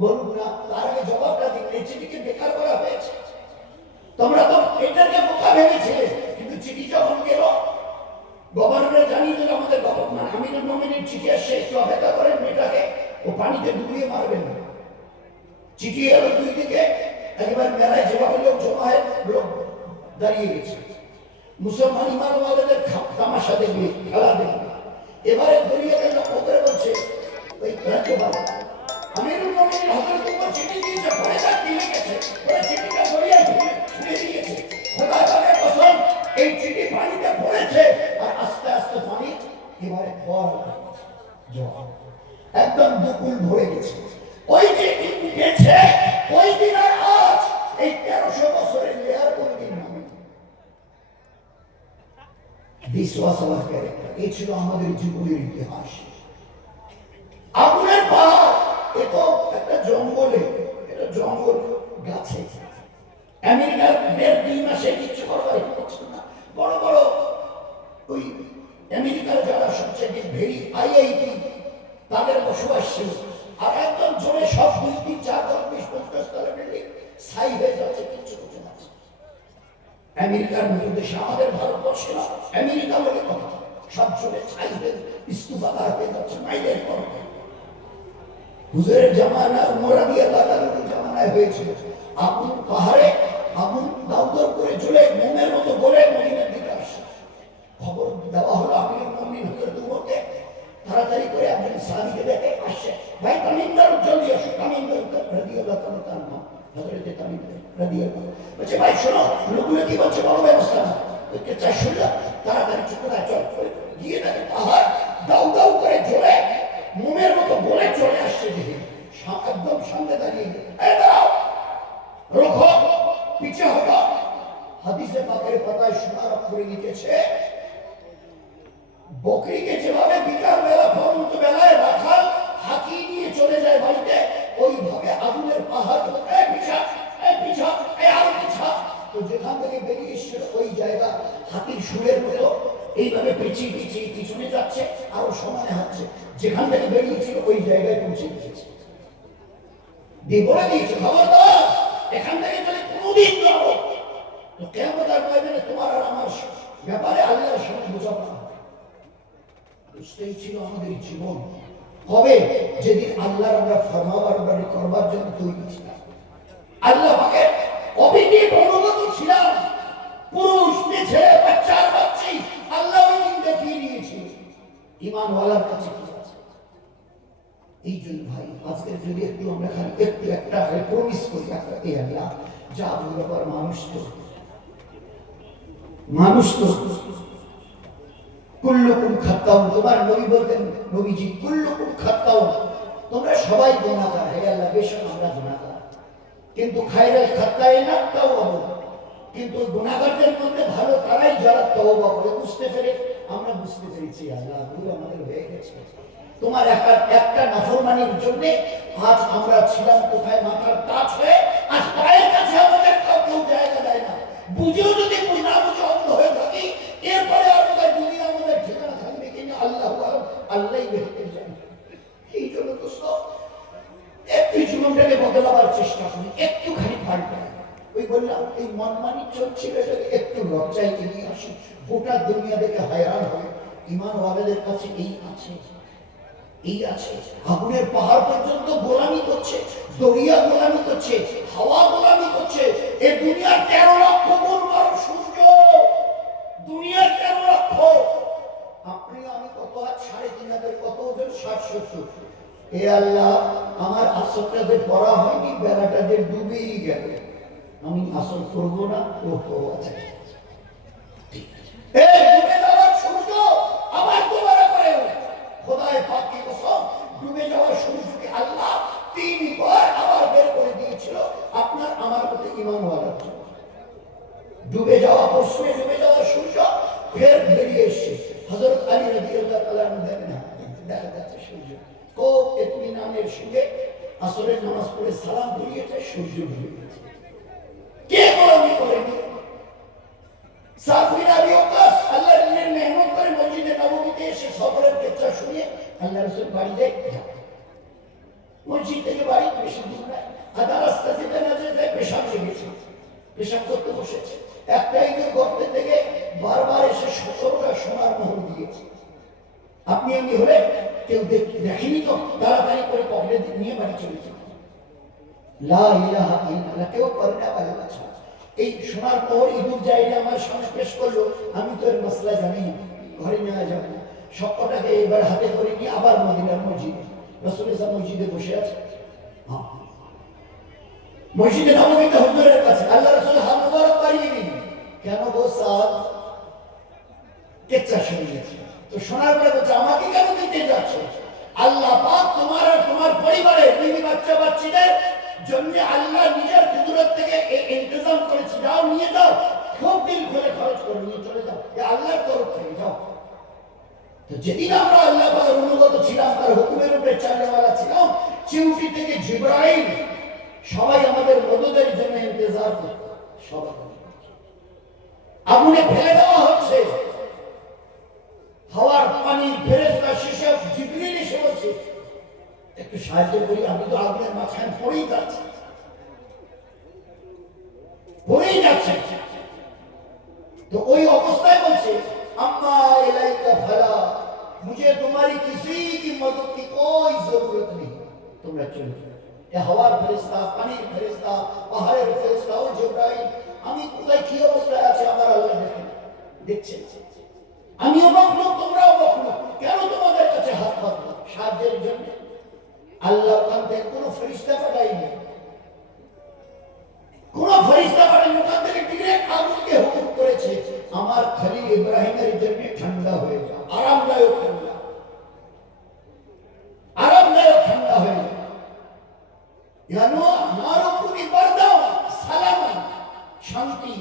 বলুন না, তার আগে জবাবটা দিন, এই চিঠিকে বেকার করা হয়েছে। তোমরা তো এটাকে বোকা ভেবেছিলে, কিন্তু চিঠি যখন গেল গভর্নর জানিয়ে দিল আমাদের গভর্নর আমিরুল মুমিনিন চিঠি আসছে, একটু অপেক্ষা করেন, মেয়েটাকে ও পানিতে ডুবিয়ে মারবেন না। চিঠি এলো, দুই দিকে একবার মেলায় যেভাবে লোক জমা হয়, লোক দাঁড়িয়ে গেছে। মুসলমান ইমানওয়ালাদের তামাশা দেখবে, খেলা দেখবে। এবারে দরিয়াকে লক্ষ্য করে বলছে ওই রাজ্যপাল, আমিরুল মুমিনিন হযরত উমর চিঠি দিয়েছে, পড়ে তার কি লিখেছে, ওরা চিঠিটা দরিয়ায় ছুঁড়ে দিয়েছে। খোদা তাআলার কসম, এই চিঠি পানিতে পড়েছে আর আস্তে আস্তে পানি এবারে একদম দুকুল ভরে গেছে। ওই যে গেছে ওই দিন আর আজ এই 1300 বছরের লেয়ার কোন দিন হবে। বিশ্বাস ক্যারেক্টার, এই ছিল আমাদের জীবনের ইতিহাস। আগুনের পাহাড়, এ তো একটা জঙ্গলে, এটা জঙ্গল গাছে। আমেরিকার 1.5-2 মাসে কিছু করবার হচ্ছে না। বড় বড় ওই আমেরিকার যারা সবচেয়ে ভেরি আইআইটি, তাদের বসবাস ছিল। আর একদম জোরে সব 2, 3, 4, 10, 20, 50 তলা বিল্ডিং ছাই হয়ে যাচ্ছে, কিছু করতে পারছে। আমেরিকার মতো দেশে, আমাদের ভারতবর্ষে না, আমেরিকা বলে কথা, সব জোরে ছাই হয়ে স্তূপাকার হয়ে যাচ্ছে মাইলের পর। হুজুরের জামানা, উমর রাদিয়াল্লাহু তাআলার জামানায় হয়েছিল। আগুন পাহাড়ে, আগুন দাউদাউ করে জ্বলে মোমের মতো গলে মদিনার দিকে আসে। খবর দেওয়া হলো আমিরুল মুমিনিন হযরত উমরকে, তাড়াতাড়ি করে একজন সাহাবীকে দেখে আসছে, ভাই তামিমদার জলদি আসো। তামিমদার রাদিয়াল্লাহু তাআলা হযরতে তামিম রাদিয়াল্লাহু বলছে, ভাই শোনো, লোকগুলো কি বলছে, বড় ব্যবস্থা না, ওকে চাই শুনলা, তাড়াতাড়ি চুপড়া চল। গিয়ে দেখে পাহাড় দাউ দাউ করে জ্বলে মোমের মতো গলে চলে আসছে। দেখে একদম সামনে দাঁড়িয়ে, এই দাঁড়াও, রোখো, পিছে হটো। হাদিসে পাকের পাতায় সোনার অক্ষরে লিখেছে, বকরিকে যেভাবে বিকাল বেলা পরন্ত বেলায় রাখাল হাঁকিয়ে নিয়ে চলে যায় বাড়িতে, ওইভাবে আগুনের পাহাড় পিছা, পিছা, আরো পিছা। তো যেখান থেকে বেরিয়ে এসেছিল ওই জায়গা হাতির সুরের মতো এইভাবে পিছিয়ে পিছিয়ে পিছনে যাচ্ছে, আরো সমানে হাঁটছে। যেখান থেকে বেরিয়েছিল ওই জায়গায় পৌঁছে গিয়েছে। দিয়ে বলে দিয়েছে, খবরদার, এখান থেকে যদি কোনোদিন যাবো তো কিয়ামতের ময়দানে তোমার আর আমার ব্যাপারে আল্লাহর সঙ্গে বোঝাপড়া। বুঝতেই ছিল আমাদের জীবন কবে, যেদিন আল্লাহর আমরা ফরমাবরদারি করবার জন্য তৈরি ছিলাম, আল্লাহ পাকে অবিদিত অনুগত ছিলাম, পুরুষ ছেলে বাচ্চার বাচ্চি আল্লাহ ওই দিন দেখিয়ে দিয়েছিল ঈমানওয়ালার কাছে কি আছে। এই জন্য ভাই আজকে যদি একটু আমরা খালি একটু একটা প্রমিস করি, এই আল্লাহ যা বলবার, মানুষ তো কুল্লুকুম খাত্তাউন, তোমার নবী বলতেন, নবীজি কুল্লুকুম খাত্তাউন, তোমরা সবাই গুনাহগার। হে আল্লাহ, বেশক আমরা গুনাহগার, কিন্তু খায়রাল খাত্তাইনা তাওবাবুন, কিন্তু গুনাহগারদের মধ্যে ভালো তারাই যারা তওবা করে। বুঝতে পেরে আমরা বুঝতে পেরেছি আল্লাহ ভুল আমাদের হয়ে গেছে। তোমার একটা নাফরমানির জন্য আজ আমরা ছিলাম কোথায়, মাথার তাজ হয়ে, আজ পায়ের কাছে আমাদের কেউ জায়গা দেয় না। বুঝেও যদি না বুঝে অন্ধ হয়ে থাকি, এরপরে আমাদের দুনিয়া আমাদের ঠিকানা থাকবে কিনা আল্লাহ আল্লাহই বেহতর জানে। এই জন্য দোস্ত বদলাবার চেষ্টা করি, একটুখানি পাল্টা। ওই বললাম এই মনমানি চলছিল, এটাকে একটু লজ্জায় এগিয়ে আসি, গোটা দুনিয়া দেখে হায়রান হবে। ইমানওয়ালাদের কাছে এই আছে, এই আছে। আগুনের পাহাড় পর্যন্ত গোলামি করছে, দরিয়া গোলামি করছে, হাওয়া গোলামি করছে। এই দুনিয়ার 13 লক্ষ গুণ বড় সূর্য, দুনিয়ার 13 লক্ষ। আপনি আমি কত আজ 3.5 কত ওজন 60-70। এ আল্লাহ, আমার আসরটাতে পড়া হয়নি, বেলাটাতে ডুবেই গেল, আমি আসল করবো না। ও আচ্ছা, ঠিক আছে। ডুবে যাওয়ার সূর্য আবার দুবারা করে খোদায় পাক কি কসম, ডুবে যাওয়ার সূর্যকে আল্লাহ 3 বার আবার বের করে দিয়েছিল আপনার আমার প্রতি ঈমান হওয়ার জন্য। ডুবে যাওয়া পশ্চিমে ডুবে যাওয়ার সূর্য ফের বেরিয়ে এসছে। হযরত আলী রাদিয়াল্লাহু তাআলা দেখেন, দেখা যাচ্ছে সূর্য খুব ইতমিনানের সঙ্গে আসরের নামাজ পড়ে সালাম ঘুরিয়েছে, সূর্য ডুবে গেছে। কে গোলামি করেনি? সাফির আবি ওয়াক্কাস আল্লাহর দিনের মেহনত করে মসজিদে নববীতে এসে সফরের কিচ্ছা শুনিয়ে আল্লাহ রাসূল বাড়ি যায়। মসজিদ থেকে বাড়ি বেশি দূর না, আধা রাস্তা যেতে না যেতে পেশাব লেগেছে, পেশাব করতে বসেছে। একটা ইঁদুর গর্তে থেকে বারবার এসে 17টা সোনার মোহর দিয়েছে। আপনি আমি হলে কেউ দেখেনি তো, তাড়াতাড়ি করে পকেটে নিয়ে বাড়ি চলে যাবে। লা ইলাহা ইল্লাল্লাহ, কেউ করে না আল্লাহ ছাড়া। এই সোনার মোহর ইঁদুর যাইলে আমার সামনে পেশ করলো, আমি তো এর মশলা জানি না, ঘরে নেওয়া যাবে না। সবকটাকে এবার হাতে করে নিয়ে আবার মদিনার মসজিদে, রাসূল সাল্লাল্লাহু মসজিদে বসে আছে। মসজিদে নববীতে হুজুরের কাছে আল্লাহ রাসূল হাত মোবারক বাড়িয়ে দিন, কেন গো সাদ কেচ্ছা শুনিয়েছে তো শোনার পরে বলছে আমাকে কেন দিতে যাচ্ছ? আল্লাহ পাক তোমার আর তোমার পরিবারের বিবি বাচ্চা বাচ্চাদের জন্য আল্লাহ নিজের কুদরত থেকে এই ইন্তজাম করেছে, যাও নিয়ে যাও, খুব দিল খুলে খরচ করে নিয়ে চলে যাও, এ আল্লাহর তরফ থেকে যাও। তো যেদিন আমরা আল্লাহ পাকের অনুগত ছিলাম, তার হুকুমের উপরে চলনেওয়ালা ছিলাম, চিউটি থেকে জিবরাইল সবাই আমাদের মদদের জন্য ইন্তজার করত। সবাই আগুনে ফেলে দেওয়া হচ্ছে, হাওয়ার পানির ফেরেশতা শিশা জিবরিল এসে বলছে একটু সাহায্য করি, আমি তো আগুনের মাঝখানে পড়েই যাচ্ছি, পড়েই যাচ্ছে। তো ওই অবস্থায় বলছে अम्मा इलाइका फला, मुझे तुम्हारी किसी की मदद की कोई जरूरत नहीं, তোমরা চলে যাও। এ হাওয়ার ফেরেশতা, পানির ফেরেশতা, পাহাড়ের ফেরেশতা ও জিবরাইল আমি কোথায় কি অবস্থায় আছে আমার আল্লাহ দেখেন, দেখছেন। আমি অবাক লোক, তোমরাও অবাক লোক, কেন তোমাদের কাছে হাত পাতবো সাহায্যের জন্য? আল্লাহ ওখান থেকে কোনো ফেরেশতা পাঠায়নি, কোন ফেরেশতা পাঠায়নি, ওখান থেকে ডিরেক্ট আগুনকে হুকুম করেছে আমার খলিল ইব্রাহিমের জন্য ঠান্ডা হয়ে যাও, আরামদায়ক ঠান্ডা, আরামদায়ক ঠান্ডা হয়ে যাও। জানো নারকুনি বারদাও সালামান, শান্তি।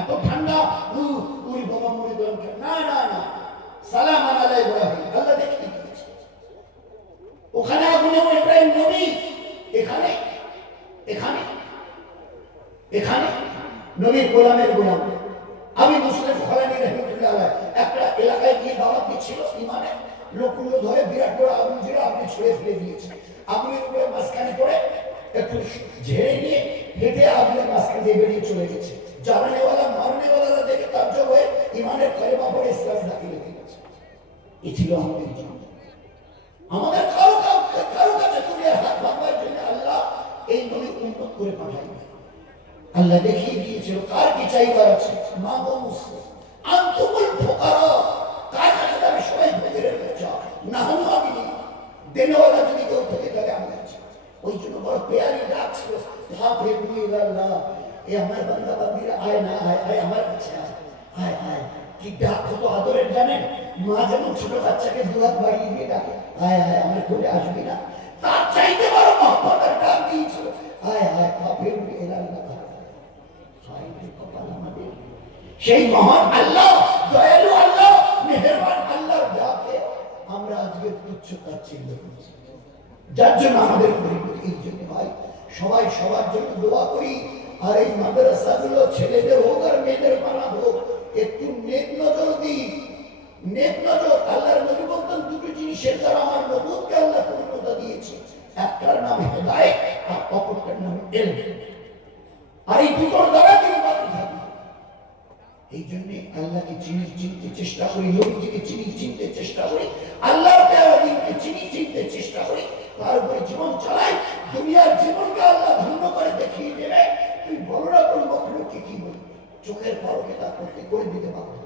এত ঠান্ডা উরি বাবা মুড়ি গরম, না না না, সালাম আলাইহি ইব্রাহিম, আল্লাহ দেখিয়ে দিয়েছে। ওখানে আগুনে ইব্রাহিম নবী, এখানে এখানে এখানে নবীর গোলামের গোলাম। আমি মুসলিম খলানি রহমতুল্লাহ আলাইহি একটা এলাকায় গিয়ে দাওয়াত দিচ্ছিল, ইমানে লোকগুলো ধরে বিরাট বড় আগুন ছিল, আপনি ছুঁড়ে ফেলে দিয়েছে। আগুনের উপরে মাঝখানে পড়ে একটু ঝেড়ে নিয়ে হেঁটে আগুনের মাঝখানে দিয়ে বেরিয়ে চলে গেছে। জ্বালানেওয়ালা মারনেওয়ালা দেখে তাজ্জব হয়ে ইমানের কলেমা পড়ে ইসলাম দাখিল হয়ে গেছে। এ ছিল আমাদের জন্য। আমাদের কারো কাছে দুনিয়ার হাত ভাঙবার জন্য আল্লাহ এই নবী উন্নত করে পাঠায়। আল্লাহ দেখিয়ে দিয়েছিল কার কি চাইবার আছে। মা গো মুসলিম আনতুমুল ফুকারা, কার কাছে যাবে সবাই ফকিরের কাছে যাও, না হলে আমি দেনেওয়ালা যদি কেউ থেকে তাহলে আমি আছি। ওই জন্য বড় পেয়ারি ডাক ছিল, ভাবে আল্লাহ এ আমার বান্দা বান্দিরা আয় না আয়, আয় আমার কাছে আয়, আয় আয়। কি ডাক কত আদরের জানেন? মা যেমন ছোট বাচ্চাকে দুহাত বাড়িয়ে দিয়ে ডাকে, আয় আয় আমার কোলে আসবি না, তার চাইতে বড় মহব্বতের ডাক দিয়েছিল, আয় আয় ভাবে আল্লাহ। সেই মহান আল্লাহ, দয়ালু আল্লাহ, মেহেরবান আল্লাহর ডাকে আমরা আজকে তুচ্ছতার চিহ্ন করছি, যার জন্য আমাদের পরিবার। এই জন্য ভাই সবাই সবার জন্য দোয়া করি। আর এই মাদ্রাসাগুলো ছেলেদের হোক আর মেয়েদের বানাত হোক, একটু নেক নজর দিই, নেক নজর। আল্লাহর নবী বলতেন দুটো জিনিসের দ্বারা আমার নবুয়তকে আল্লাহ পূর্ণতা দিয়েছে, একটার নাম হেদায়েত আর এলেন, আর এই দুটোর দ্বারা তিনি বাকি থাকবেন। এই জন্য আল্লাহকে চিনতে চেষ্টা করি, নবীজিকে চিনতে চেষ্টা করি, আল্লাহর প্যারা দিনকে চিনতে চেষ্টা করি, তারপরে জীবন চালাই। দুনিয়ার জীবনকে আল্লাহ ধন্য করে দেখিয়ে দেবে। তুই বলো না কোন মখলুককে কি বলি, চোখের পরকে তা করতে করে দিতে পারবে।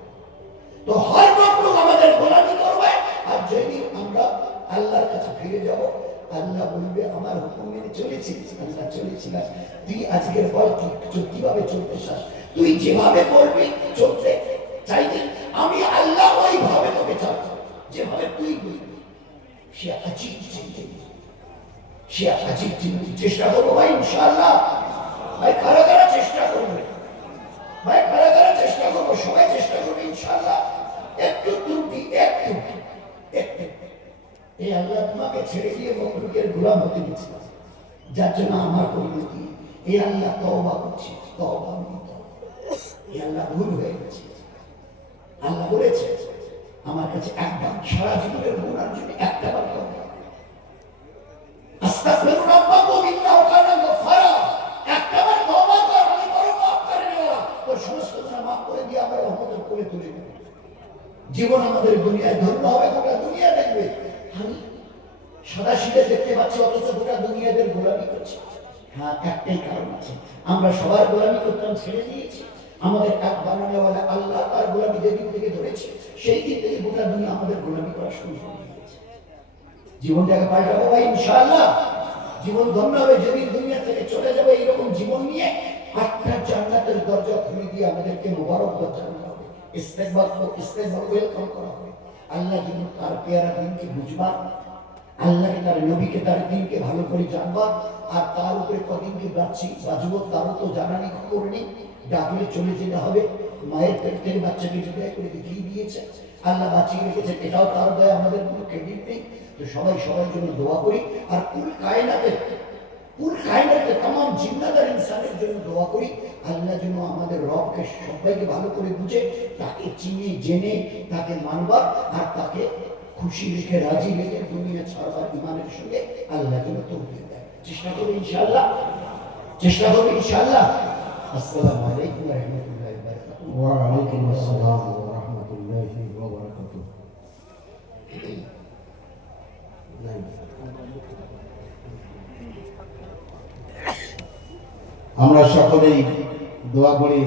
তো হর মখলুক আমাদের গোলামি করবে, আর যেদিন আমরা আল্লাহর কাছে ফিরে যাব, আল্লাহ বলবে আমার হুকুম মেনে চলেছিস। আল্লাহ চলেছিলাম, তুই আজকের বল কিভাবে চলতে চাস, তুই যেভাবে বলবি চলতে চাইবি, আমি আল্লাহ ওইভাবে তোকে চালাবো যেভাবে তুই বলবি। সে আজিব চিনতে, সে আজিব চিনতে চেষ্টা করবো ভাই ইনশাআল্লাহ। ভাই কারা কারা চেষ্টা করবে, ভাই কারা কারা চেষ্টা করবো, সবাই চেষ্টা করবে ইনশাআল্লাহ। একটু ত্রুটি, একটু একটু এই আল্লাহ তোমাকে ছেড়ে দিয়ে মখলুকের গোলাম হতে দিচ্ছে, যার জন্য আমার পরিণতি। এই আল্লাহ তওবা করছি, তওবা এই আল্লাহ ভুল হয়ে গেছে। আল্লাহ বলেছে আমার কাছে একবার সারা জীবনের গুনার জন্য একটা বার তওবা, আস্তাগফিরু রাব্বাকুম ইন্নাহু কানা গফফারা, একটা বার তওবা কর, আমি বড় মাফ করে নেওয়া, তোর সমস্ত গুনাহ মাফ করে দিয়ে আমরা রহমতের কোলে তুলে দেব। জীবন আমাদের দুনিয়ায় ধন্য হবে, গোটা দুনিয়া দেখবে আমি সাদা সিধে দেখতে পাচ্ছি, অথচ গোটা দুনিয়াদের গোলামি করছে। হ্যাঁ, একটাই কারণ আছে, আমরা সবার গোলামি করতাম ছেড়ে দিয়েছি। আমাদের এক বানানোওয়ালা আল্লাহ তার গোলামি যেদিন থেকে ধরেছে, সেই দিন থেকে গোটা দুনিয়া আমাদের গোলামি করা শুরু করে দিয়েছে। জীবনটাকে পাল্টাবো ভাই ইনশাআল্লাহ। জীবন ধন্য হবে যেদিন দুনিয়া থেকে চলে যাবে এইরকম জীবন নিয়ে। 8টা জান্নাতের দরজা খুলে দিয়ে আমাদেরকে মোবারকবাদ জানানো হবে, ইস্তেকবাল ওয়েলকাম করা হবে। আল্লাহ যেন তার পেয়ারা দিনকে বুঝবা, আল্লাহকে তার নবীকে তার দিনকে ভালো করে জানবা, আর তার উপরে কদিনকে বাঁচবো তারও তো জানানি খবর নেই। ডাকলে চলে যেতে হবে। মায়ের পেট থেকে বাচ্চাকে বিদায় করে দেখিয়ে দিয়েছে, আল্লাহ বাঁচিয়ে রেখেছে, এটাও তার দয়া, আমাদের কোনো ক্রেডিট নেই। তো সবাই সবার জন্য দোয়া করি, আর কুল কায়নাতে তামাম জিন্নাদার ইনসানের জন্য দোয়া করি। আল্লাহ যেন আমাদের রবকে সবাইকে ভালো করে বুঝে, তাকে চিনে জেনে তাকে মানবার, আর তাকে খুশি রেখে রাজি রেখে দুনিয়া ছাড়বার ইমানের সঙ্গে আল্লাহ যেন তৌফিক দেয়। চেষ্টা করবে ইনশাআল্লাহ, চেষ্টা করবে ইনশাআল্লাহ। আসসালামু আলাইকুম ওয়া রাহমাতুল্লাহি ওয়া বারাকাতুহু। ওয়া আলাইকুম আসসালাম ওয়া রাহমাতুল্লাহি ওয়া বারাকাতুহু। আমরা সকলেই দোয়া করি